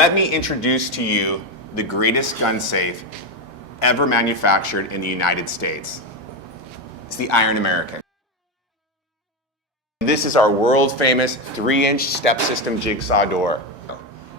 Let me introduce to you the greatest gun safe ever manufactured in the United States. It's the Iron American. This is our world famous 3-inch step system jigsaw door.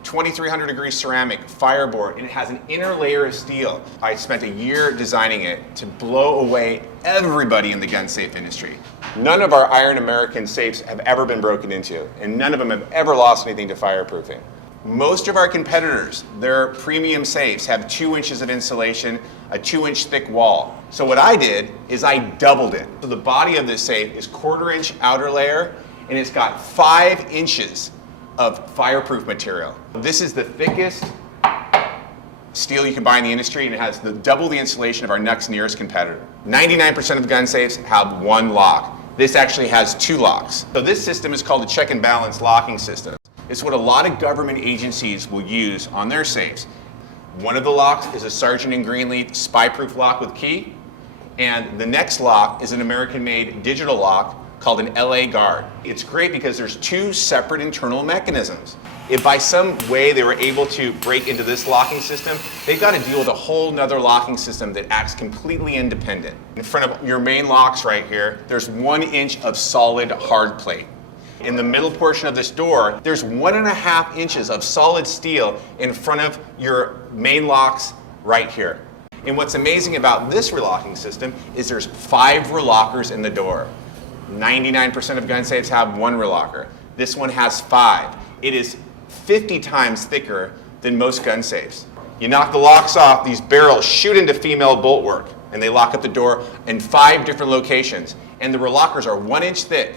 2300 degree ceramic fireboard, and it has an inner layer of steel. I spent a year designing it to blow away everybody in the gun safe industry. None of our Iron American safes have ever been broken into, and none of them have ever lost anything to fireproofing. Most of our competitors, their premium safes have 2 inches of insulation, a 2-inch thick wall. So what I did is I doubled it. So the body of this safe is 1/4-inch outer layer, and it's got 5 inches of fireproof material. This is the thickest steel you can buy in the industry, and it has double the insulation of our next nearest competitor. 99% of gun safes have 1 lock. This actually has 2 locks. So this system is called a check and balance locking system. It's what a lot of government agencies will use on their safes. One of the locks is a Sargent & Greenleaf spy-proof lock with key, and the next lock is an American-made digital lock called an LA Guard. It's great because there's 2 separate internal mechanisms. If by some way they were able to break into this locking system, they've got to deal with a whole nother locking system that acts completely independent. In front of your main locks right here, there's 1 inch of solid hard plate. In the middle portion of this door, there's 1.5 inches of solid steel in front of your main locks right here. And what's amazing about this relocking system is there's 5 relockers in the door. 99% of gun safes have 1 relocker. This one has 5. It is 50 times thicker than most gun safes. You knock the locks off, these barrels shoot into female bolt work, and they lock up the door in 5 different locations. And the relockers are 1 inch thick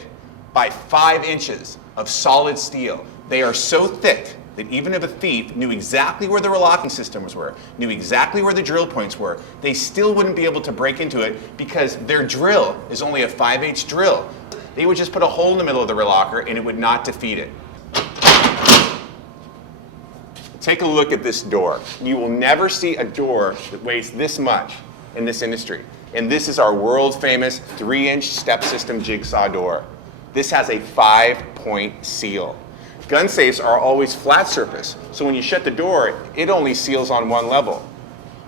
by 5 inches of solid steel. They are so thick that even if a thief knew exactly where the relocking systems were, knew exactly where the drill points were, they still wouldn't be able to break into it because their drill is only a 5/8 drill. They would just put a hole in the middle of the relocker and it would not defeat it. Take a look at this door. You will never see a door that weighs this much in this industry. And this is our world famous 3-inch step system jigsaw door. This has a 5-point seal. Gun safes are always flat surface, so when you shut the door, it only seals on 1 level.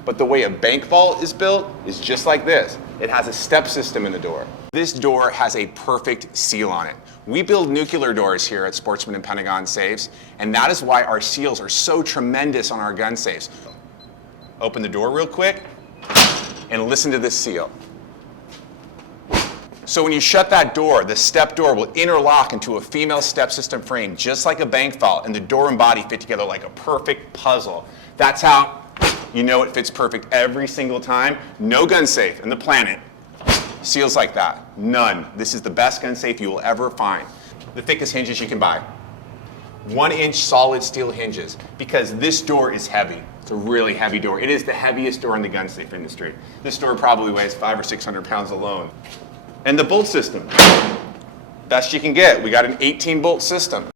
But the way a bank vault is built is just like this. It has a step system in the door. This door has a perfect seal on it. We build nuclear doors here at Sportsman and Pentagon Safes, and that is why our seals are so tremendous on our gun safes. Open the door real quick and listen to this seal. So when you shut that door, the step door will interlock into a female step system frame, just like a bank vault, and the door and body fit together like a perfect puzzle. That's how you know it fits perfect every single time. No gun safe in the planet seals like that. None. This is the best gun safe you will ever find. The thickest hinges you can buy. 1-inch solid steel hinges, because this door is heavy. It's a really heavy door. It is the heaviest door in the gun safe industry. This door probably weighs 500 or 600 pounds alone. And the bolt system, best you can get. We got an 18-bolt system.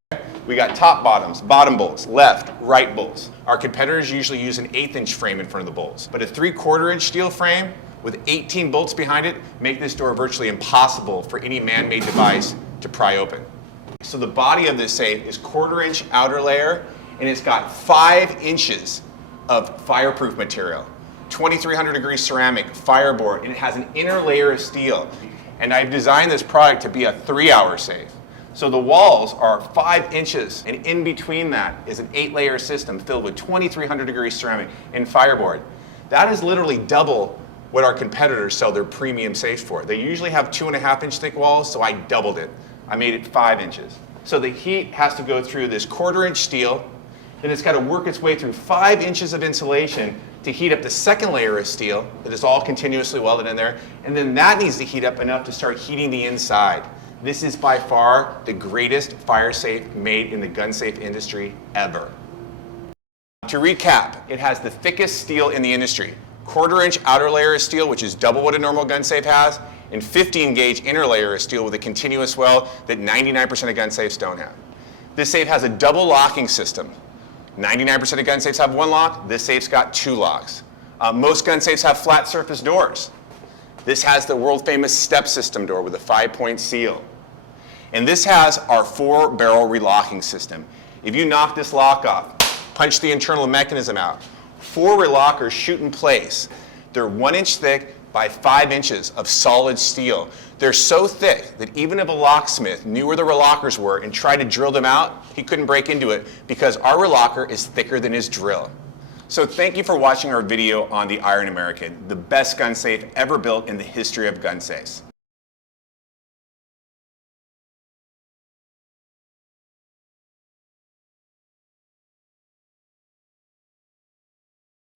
We got top bottoms, bottom bolts, left, right bolts. Our competitors usually use an 1/8-inch frame in front of the bolts, but a 3/4-inch steel frame with 18 bolts behind it make this door virtually impossible for any man-made device to pry open. So the body of this safe is 1/4-inch outer layer, and it's got 5 inches of fireproof material. 2300 degree ceramic fireboard, and it has an inner layer of steel. And I've designed this product to be a 3-hour safe. So the walls are 5 inches, and in between that is an 8-layer system filled with 2300 degree ceramic and fireboard. That is literally double what our competitors sell their premium safes for. They usually have 2.5-inch thick walls, so I doubled it. I made it 5 inches. So the heat has to go through this 1/4-inch steel, then it's got to work its way through 5 inches of insulation to heat up the second layer of steel that is all continuously welded in there, and then that needs to heat up enough to start heating the inside. This is by far the greatest fire safe made in the gun safe industry ever. To recap, it has the thickest steel in the industry. 1/4-inch outer layer of steel, which is double what a normal gun safe has, and 15-gauge inner layer of steel with a continuous weld that 99% of gun safes don't have. This safe has a double locking system. 99% of gun safes have 1 lock. This safe's got 2 locks. Most gun safes have flat surface doors. This has the world famous step system door with a 5-point seal. And this has our 4-barrel relocking system. If you knock this lock off, punch the internal mechanism out. 4 relockers shoot in place. They're 1 inch thick by 5 inches of solid steel. They're so thick that even if a locksmith knew where the relockers were and tried to drill them out, he couldn't break into it because our relocker is thicker than his drill. So thank you for watching our video on the Iron American, the best gun safe ever built in the history of gun safes.